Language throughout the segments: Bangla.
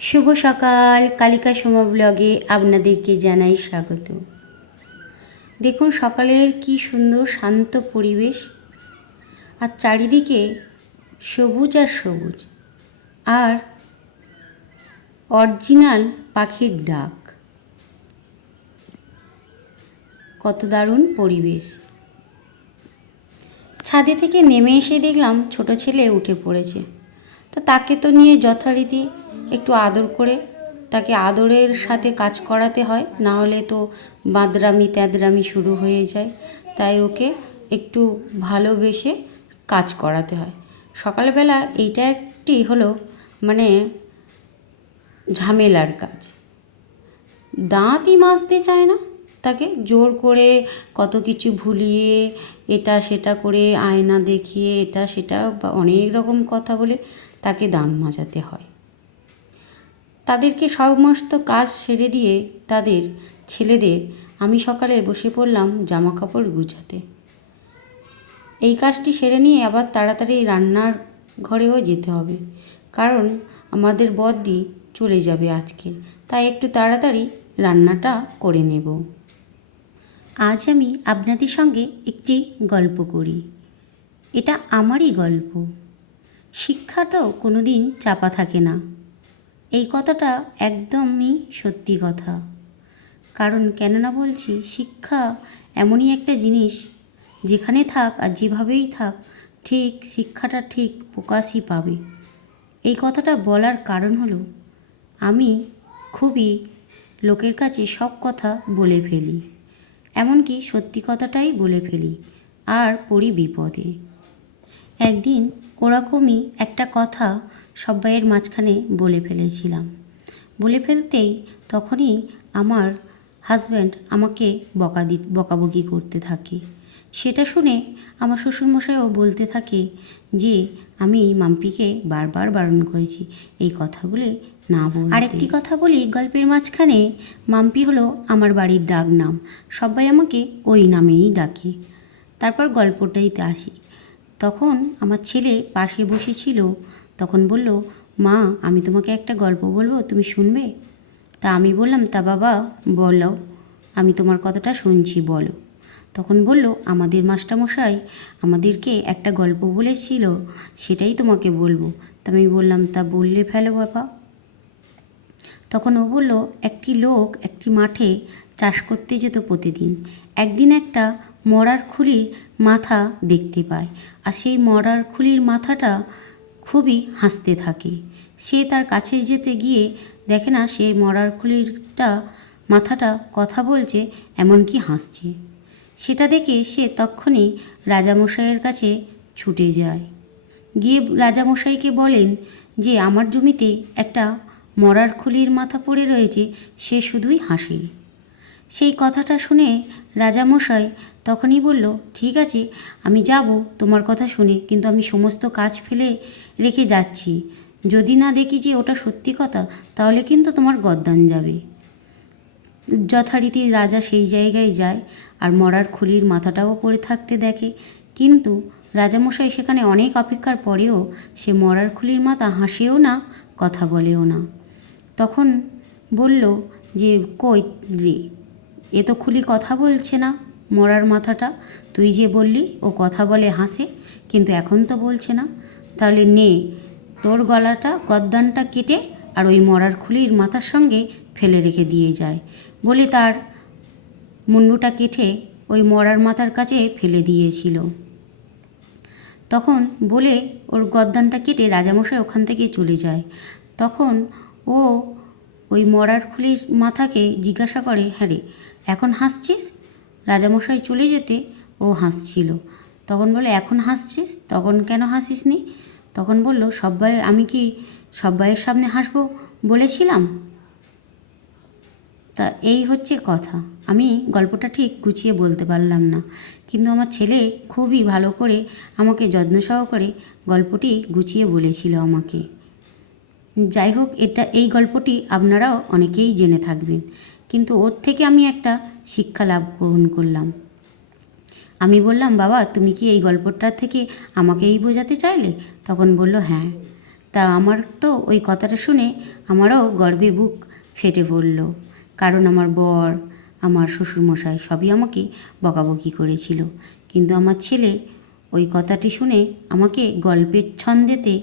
শুভ সকাল। কালিকা সোমা ব্লগে আপনাদেরকে জানাই স্বাগত। দেখুন সকালের কি সুন্দর শান্ত পরিবেশ, আর চারিদিকে সবুজ আর সবুজ, আর অরিজিনাল পাখির ডাক। কত দারুণ পরিবেশ। ছাদে থেকে নেমে এসে দেখলাম ছোট ছেলে উঠে পড়েছে। তো তাকে তো নিয়ে যথারীতি একটু আদর করে তাকে আদরের সাথে কাজ করাতে হয়, না হলে তো বাঁদরামি ত্যাদরামি শুরু হয়ে যায়। তাই ওকে একটু ভালোবেসে কাজ করাতে হয়। সকালবেলা এইটা একটি হলো মানে ঝামেলার কাজ। দাঁতই মাজতে চায় না, তাকে জোর করে কত কিছু ভুলিয়ে এটা সেটা করে আয়না দেখিয়ে এটা সেটা অনেক রকম কথা বলে তাকে দাঁত মাজাতে হয়। তাদেরকে সমস্ত কাজ সেরে দিয়ে তাদের ছেলেদের আমি সকালে বসে পড়লাম জামা কাপড় গুছাতে। এই কাজটি সেরে নিয়ে আবার তাড়াতাড়ি রান্নার ঘরেও যেতে হবে, কারণ আমাদের বড়দি চলে যাবে আজকে। তাই একটু তাড়াতাড়ি রান্নাটা করে নেব। আজ আমি আপনাদের সঙ্গে একটি গল্প করি। এটা আমারই গল্প। শিক্ষা তো কোনো দিন চাপা থাকে না, এই কথাটা একদমই সত্যি কথা। কারণ কেননা বলছি, শিক্ষা এমনই একটা জিনিস, যেখানে থাক আর যেভাবেই থাক ঠিক শিক্ষাটা ঠিক প্রকাশই পাবে। এই কথাটা বলার কারণ হলো, আমি খুবই লোকের কাছে সব কথা বলে ফেলি, এমনকি সত্যি কথাটাই বলে ফেলি, আর পড়ি বিপদে। একদিন ওরকমই একটা কথা সবাইয়ের মাঝখানে বলে ফেলেছিলাম। বলে ফেলতেই তখনই আমার হাজব্যান্ড আমাকে বকাবকি করতে থাকে। সেটা শুনে আমার শ্বশুরমশাইও বলতে থাকে যে আমি মাম্পিকে বারবার বারণ করেছি এই কথাগুলি না বলতে। আরেকটি কথা বলি গল্পের মাঝখানে, মাম্পি হলো আমার বাড়ির ডাক নাম, সবাই আমাকে ওই নামেই ডাকে। তারপর গল্পটাইতে আসি। তখন আমার ছেলে পাশে বসেছিল, তখন বলল, মা আমি তোমাকে একটা গল্প বলবো, তুমি শুনবে? তা আমি বললাম, তা বাবা বলো, আমি তোমার কথাটা শুনছি, বলো। তখন বলল, আমাদের মাস্টারমশাই আমাদেরকে একটা গল্প বলেছিল, সেটাই তোমাকে বলবো। তা আমি বললাম, তা বললে ফেলো বাবা। তখন ও বলল, একটি লোক একটি মাঠে চাষ করতে যেত প্রতিদিন। একদিন একটা মরার খুলির মাথা দেখতে পায়, আর সেই মরার খুলির মাথাটা খুবই হাসতে থাকে। সে তার কাছে যেতে গিয়ে দেখে না সেই মরার খুলিরটা মাথাটা কথা বলছে, এমনকি হাসছে। সেটা দেখে সে তক্ষুনি রাজামশাইয়ের কাছে ছুটে যায়। গিয়ে রাজামশাইকে বলেন যে আমার জমিতে একটা মরার খুলির মাথা পড়ে রয়েছে, সে শুধুই হাসে। সেই কথাটা শুনে রাজামশাই তখনই বলল, ঠিক আছে আমি যাব তোমার কথা শুনে, কিন্তু আমি সমস্ত কাজ ফেলে রেখে যাচ্ছি। যদি না দেখি যে ওটা সত্যি কথা, তাহলে কিন্তু তোমার গদ্দান যাবে। যথারীতি রাজা সেই জায়গায় যায়, আর মরার খুলির মাথাটাও পড়ে থাকতে দেখে। কিন্তু রাজামশাই সেখানে অনেক অপেক্ষার পরেও সে মরার খুলির মাথা হাসেও না, কথা বলেও না। তখন বলল যে, কই রে, এ তো খুলি কথা বলছে না, মরার মাথাটা, তুই যে বললি ও কথা বলে হাসে, কিন্তু এখন তো বলছে না। তাহলে নে তোর গলাটা গদ্দানটা কেটে আর ওই মরার খুলির মাথার সঙ্গে ফেলে রেখে দিয়ে যায়, বলে তার মুন্ডুটা কেটে ওই মরার মাথার কাছে ফেলে দিয়েছিল। তখন বলে ওর গদ্দানটা কেটে রাজামশাই ওখান থেকে চলে যায়। তখন ও ওই মরার খুলির মাথাকে জিজ্ঞাসা করে, হ্যাঁ রে এখন হাসছিস? রাজামশাই চলে যেতে ও হাসছিল। তখন বলে, এখন হাসছিস, তখন কেন হাসিস নি? তখন বলল, আমি কি সব্বাইয়ের সামনে হাসবো বলেছিলাম? তা এই হচ্ছে কথা। আমি গল্পটা ঠিক গুছিয়ে বলতে পারলাম না, কিন্তু আমার ছেলে খুবই ভালো করে আমাকে যত্ন সহকারে গল্পটি গুছিয়ে বলেছিল আমাকে। যাই হোক, এই গল্পটি আপনারাও অনেকেই জেনে থাকবেন, কিন্তু ওর থেকে আমি একটা শিক্ষা লাভ গ্রহণ করলাম। আমি বললাম, বাবা তুমি কি এই গল্পটার থেকে আমাকেই বোঝাতে চাইলে? তখন বলল, হ্যাঁ। তা আমার তো ওই কথাটা শুনে আমারও গর্বে বুক ফেটে পড়ল, কারণ আমার বর, আমার শ্বশুরমশাই সবই আমাকে বকাবকি করেছিল, কিন্তু আমার ছেলে ওই কথাটি শুনে আমাকে গল্পের ছন্দেতে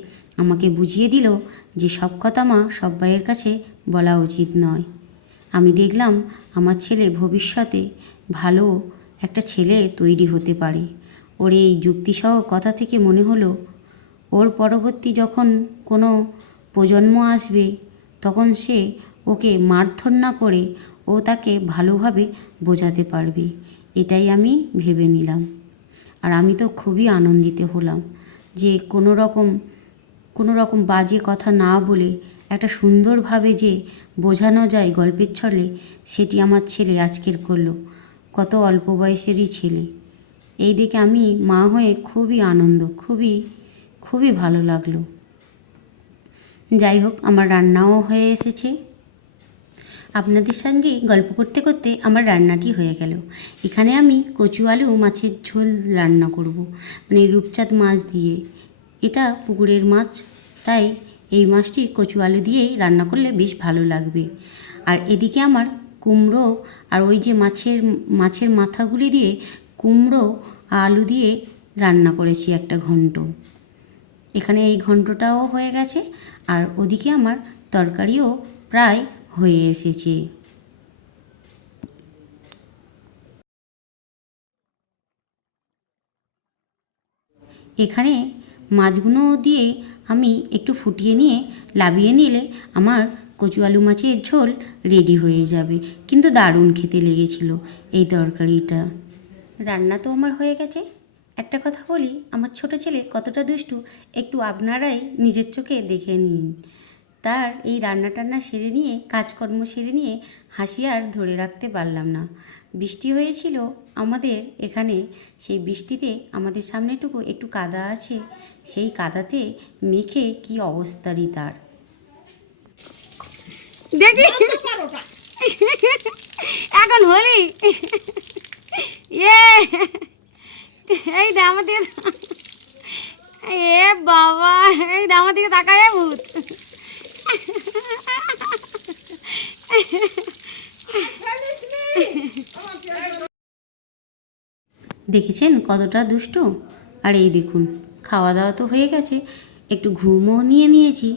আমাকে বুঝিয়ে দিল যে সব কথা মা সব ভাইয়ের কাছে বলা উচিত নয়। আমি দেখলাম আমার ছেলে ভবিষ্যতে ভালো একটা ছেলে তৈরি হতে পারে। ওর এই যুক্তিসহ কথা থেকে মনে হলো ওর পরবর্তী যখন কোনো প্রজন্ম আসবে তখন সে ওকে মারধর না করে ও তাকে ভালোভাবে বোঝাতে পারবে, এটাই আমি ভেবে নিলাম। আর আমি তো খুবই আনন্দিত হলাম যে কোনো রকম বাজে কথা না বলে একটা সুন্দরভাবে যে বোঝানো যায় গল্পের ছলে, সেটি আমার ছেলে আজকের করলো। কত অল্প বয়সেরই ছেলে। এই দিকে আমি মা হয়ে খুবই আনন্দ, খুবই খুবই ভালো লাগলো। যাই হোক, আমার রান্নাও হয়ে এসেছে। আপনাদের সঙ্গে গল্প করতে করতে আমার রান্নাটি হয়ে গেল। এখানে আমি কচু আলু মাছের ঝোল রান্না করব, মানে রূপচাঁদ মাছ দিয়ে। এটা পুকুরের মাছ, তাই এই মাছটি কচু আলু দিয়েই রান্না করলে বেশ ভালো লাগবে। আর এদিকে আমার কুমড়ো আর ওই যে মাছের মাথাগুলি দিয়ে কুমড়ো আলু দিয়ে রান্না করেছি একটা ঘন্ট। এখানে এই ঘন্টটাও হয়ে গেছে, আর ওদিকে আমার তরকারিও প্রায় হয়ে এসেছে। এখানে মাছগুলো দিয়ে আমি একটু ফুটিয়ে নিয়ে লাবিয়ে নিলে আমার কচু আলু মাছের ঝোল রেডি হয়ে যাবে। কিন্তু দারুণ খেতে লেগেছিল এই তরকারিটা। রান্না তো আমার হয়ে গেছে। একটা কথা বলি, আমার ছোট ছেলে কতটা দুষ্টু একটু আপনারাই নিজের চোখে দেখে নিন। তার এই রান্না টান্না সেরে নিয়ে, কাজকর্ম সেরে নিয়ে হাসি আর ধরে রাখতে পারলাম না। বৃষ্টি হয়েছিল আমাদের এখানে, সেই বৃষ্টিতে আমাদের সামনেটুকু একটু কাদা আছে, সেই কাদাতে মেখে কি অবস্থারই তার। দেখি এখন হলি ইয়ে এই দে আমাদের, এ বাবা, এই দে আমার দিকে তাকায় ভূত। দেখেছেন কতটা দুষ্টু। আর এই দেখুন, খাওয়া দাওয়া তো হয়ে গেছে, একটু ঘুমও নিয়ে নিয়েছি।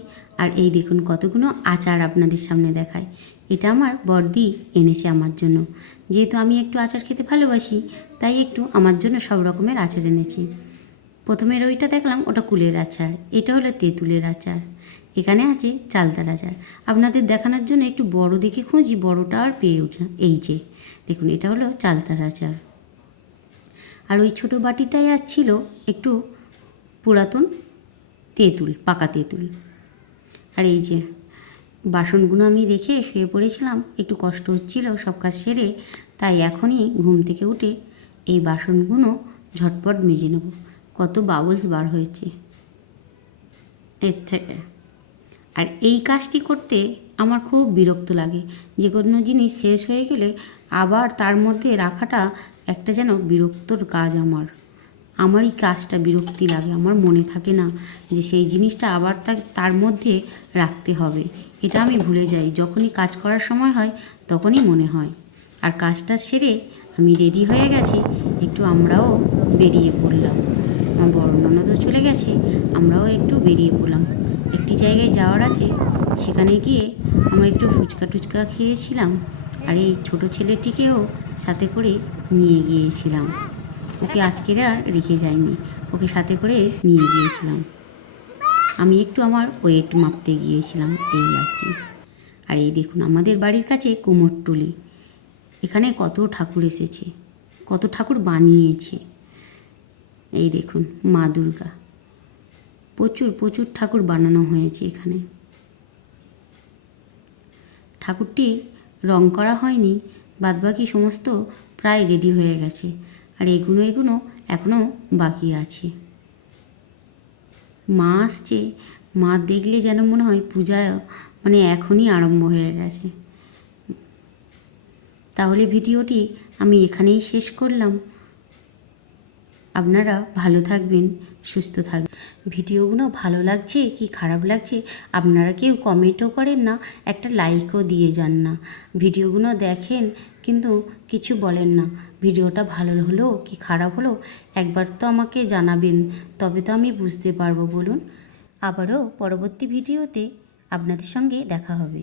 আর এই দেখুন কতগুলো আচার আপনাদের সামনে দেখায়। এটা আমার বড়দি এনেছে আমার জন্য, যেহেতু আমি একটু আচার খেতে ভালোবাসি, তাই একটু আমার জন্য সব রকমের আচার এনেছি। প্রথমের ওইটা দেখলাম, ওটা কুলের আচার, এটা হলো তেঁতুলের আচার, এখানে আছে চালতার আচার। আপনাদের দেখানোর জন্য একটু বড় দেখে খুঁজি, বড়টা আর পেয়ে উঠলাম। এই যে দেখুন, এটা হলো চালতার আচার। আর ওই ছোটো বাটিটায় আর ছিল একটু পুরাতন তেঁতুল, পাকা তেঁতুল। আর এই যে বাসনগুলো আমি রেখে শুয়ে পড়েছিলাম, একটু কষ্ট হচ্ছিল সব কাজ সেরে, তাই এখনই ঘুম থেকে উঠে এই বাসনগুলো ঝটপট মেজে নেব। কত বাবলস বার হয়েছে এর থেকে। আর এই কাজটি করতে আমার খুব বিরক্ত লাগে। যে কোনো জিনিস শেষ হয়ে গেলে আবার তার মধ্যে রাখাটা একটা যেন বিরক্তর কাজ। আমারই কাজটা বিরক্তি লাগে, আমার মনে থাকে না যে সেই জিনিসটা আবার তার মধ্যে রাখতে হবে। এটা আমি ভুলে যাই, যখনই কাজ করার সময় হয় তখনই মনে হয়। আর কাজটা সেরে আমি রেডি হয়ে গেছি, একটু আমরাও বেরিয়ে পড়লাম। আমার বড় ননদও চলে গেছে, আমরাও একটু বেরিয়ে পড়লাম। একটি জায়গায় যাওয়ার আছে, সেখানে গিয়ে আমরা একটু ফুচকা টুচকা খেয়েছিলাম। আর এই ছোটো ছেলেটিকেও সাথে করে নিয়ে গিয়েছিলাম। ওকে আজকের আর রেখে যায়নি, ওকে সাথে করে নিয়ে গিয়েছিলাম। আমি একটু আমার ওয়েট মাপতে গিয়েছিলাম, এই আর কি। আর এই দেখুন আমাদের বাড়ির কাছে কুমোরটুলি, এখানে কত ঠাকুর এসেছে, কত ঠাকুর বানিয়েছে। এই দেখুন মা দুর্গা, প্রচুর প্রচুর ঠাকুর বানানো হয়েছে এখানে। ঠাকুরটি রং করা হয়নি, বাদবাকি সমস্ত প্রায় রেডি হয়ে গেছে। আর এগুলো এখনও বাকি আছে। মা আসছে, মা দেখলে যেন মনে হয় পূজা মানে এখনই আরম্ভ হয়ে গেছে। তাহলে ভিডিওটি আমি এখানেই শেষ করলাম। আপনারা ভালো থাকবেন, সুস্থ থাকবেন। ভিডিওগুলো ভালো লাগছে কি খারাপ লাগছে আপনারা কেউ কমেন্টও করেন না, একটা লাইকও দিয়ে যান না। ভিডিওগুলো দেখেন কিন্তু কিছু বলেন না। ভিডিওটা ভালো হলো কি খারাপ হলো একবার তো আমাকে জানাবেন, তবে তো আমি বুঝতে পারবো বলুন। আবারও পরবর্তী ভিডিওতে আপনাদের সঙ্গে দেখা হবে।